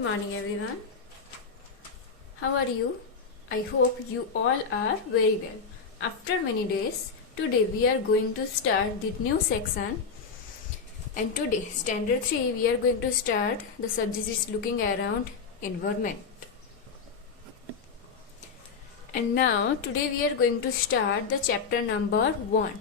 Good morning everyone. How are you? I hope you all are very well. After many days, today we are going to start the new section. And today, standard 3, we are going to start the subject is looking around environment. And now, today we are going to start the chapter number 1.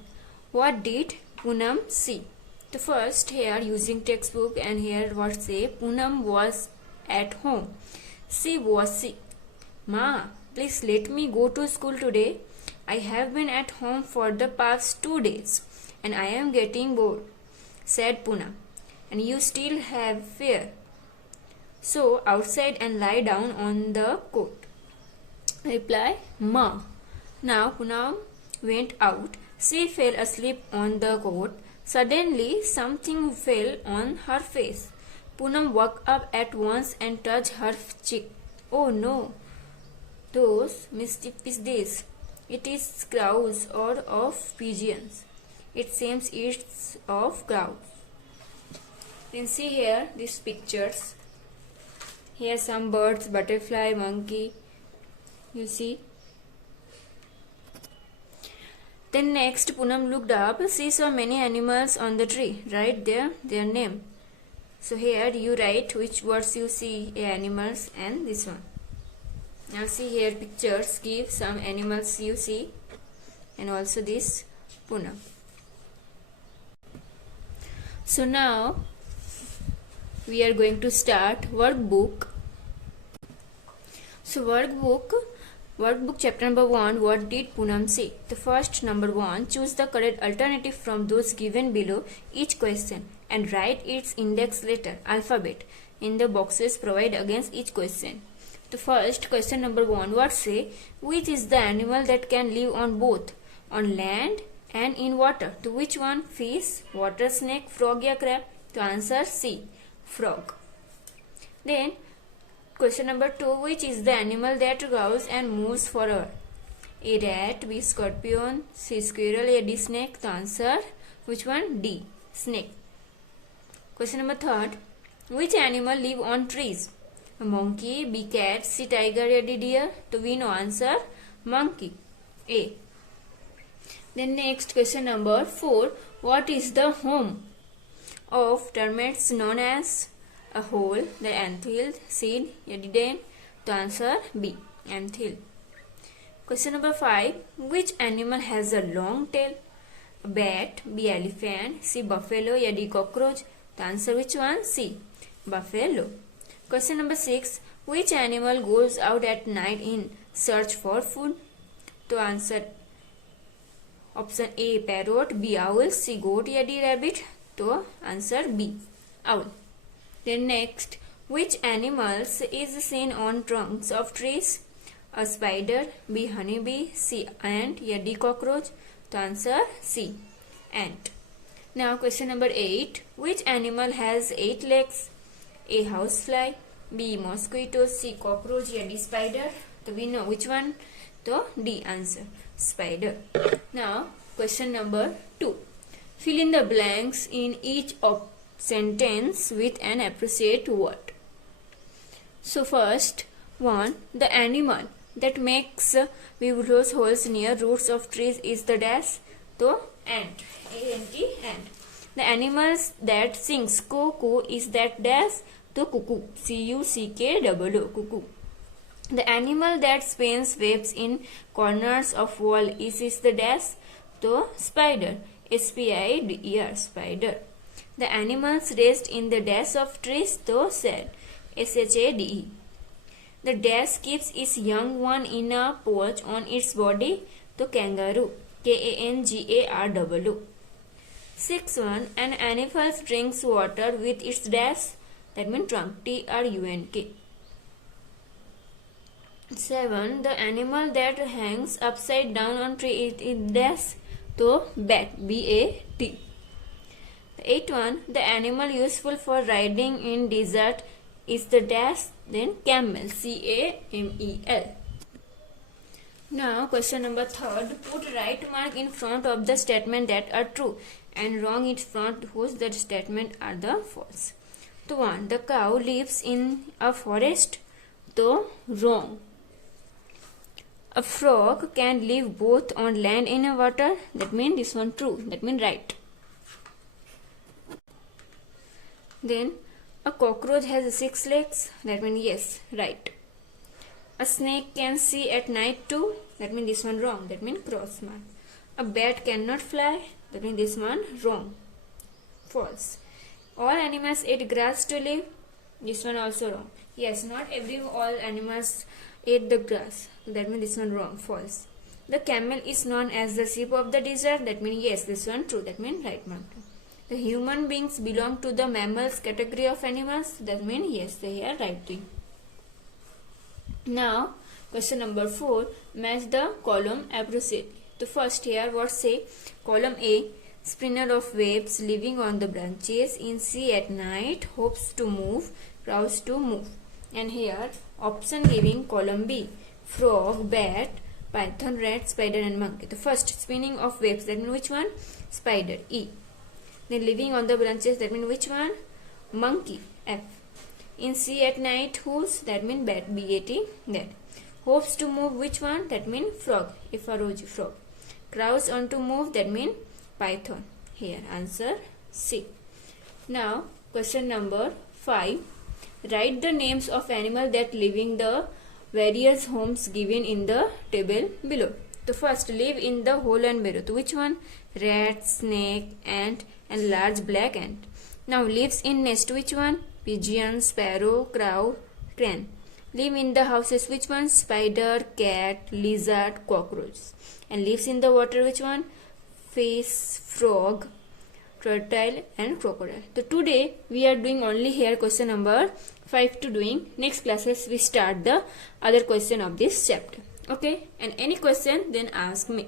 What did Poonam see? The first here using textbook, and here what say Poonam was at home. She was sick. Ma, please let me go to school today. I have been at home for the past 2 days and I am getting bored, said Poonam. And you still have fear. So outside and lie down on the coat. Reply, Ma. Now Poonam went out. She fell asleep on the coat. Suddenly something fell on her face. Poonam woke up at once and touched her cheek. Oh no! Those mischief is this. It is crows or of pigeons. It seems it's of crows. Then see here these pictures. Here some birds, butterfly, monkey. You see. Then next Poonam looked up. She saw many animals on the tree. Write their name. So here you write which words you see animals and this one. Now see here pictures give some animals you see and also this Poonam. So now we are going to start workbook. So workbook chapter number 1. What did Poonam see? The first number 1. Choose the correct alternative from those given below each question and write its index letter alphabet in the boxes provided against each question. The first question number 1. What say? Which is the animal that can live on both on land and in water? To which one? Fish, water snake, frog or crab? To answer C. Frog. Then question number 2. Which is the animal that grows and moves forever? A rat, B scorpion, C squirrel, A D snake. The answer which one? D. Snake. Question number 3. Which animal live on trees? A monkey, B cat, C tiger, A D deer. To we know answer monkey. A. Then next question number 4. What is the home of termites known as? A hole, the anthill, seed, Edidane. To answer B. Anthill. Question number 5. Which animal has a long tail? A bat, B elephant, C buffalo, D cockroach. The answer which one? C. Buffalo. Question number 6. Which animal goes out at night in search for food? To answer option A parrot, B owl, C goat, D rabbit. To answer B. Owl. Then next, which animals is seen on trunks of trees? A spider, B honeybee, C ant, D cockroach. To answer C. Ant. Now question number 8. Which animal has 8 legs? A housefly, B mosquito, C cockroach, D spider. So we know which one? So D answer. Spider. Now question number 2. Fill in the blanks in each of sentence with an appropriate word. So first one, the animal that makes vigorous holes near roots of trees is the dash. So ant. A-N-T, ant. The animals that sings cuckoo is that dash. So cuckoo. C-U-C-K-O-O, cuckoo. The animal that spins webs in corners of wall is the dash. So spider. S-P-I-D-E-R, spider. The animals rest in the dash of trees, though said. S-H-A-D-E. The dash keeps its young one in a pouch on its body, the kangaroo. K-A-N-G-A-R-O-O. 6.1. An animal drinks water with its dash. That means trunk. T-R-U-N-K. 7. The animal that hangs upside down on tree is dash. So bat. B-A-T. 8.1. The animal useful for riding in desert is the dash, then camel. C-A-M-E-L. Now question number 3. Put right mark in front of the statement that are true and wrong in front whose the statement are the false. तो 1. The cow lives in a forest. तो wrong. A frog can live both on land and water. That means this one true. That means right. Then a cockroach has 6 legs. That means yes, right. A snake can see at night too. That means this one wrong. That means cross mark. A bat cannot fly. That means this one wrong. False. All animals eat grass to live. This one also wrong. Yes, not all animals eat the grass. That means this one wrong. False. The camel is known as the sheep of the desert. That means yes, this one true. That means right mark. The human beings belong to the mammals category of animals. That means yes, they are right thing. Now, question number 4. Match the column appropriately. So first here what say? Column A. Spinner of webs living on the branches in sea at night hopes to move, crows to move. And here option giving column B. Frog, bat, python, rat, spider and monkey. The first spinning of webs, that means which one? Spider, E. Then living on the branches, that means which one? Monkey, F. In sea at night, whose? That means bat, B-A-T, that. Hopes to move, which one? That means frog, F-R-O-G, frog. Crows on to move, that means python. Here, answer C. Now, question number 5. Write the names of animals that live in the various homes given in the table below. So first, live in the hole and barrow. So which one? Rat, snake, ant and large black ant. Now lives in nest, which one? Pigeon, sparrow, crow, crane. Live in the houses, which one? Spider, cat, lizard, cockroach. And lives in the water, which one? Fish, frog, turtle and crocodile. So today we are doing only here question number 5 to doing. Next classes we start the other question of this chapter. Okay, and any question then ask me.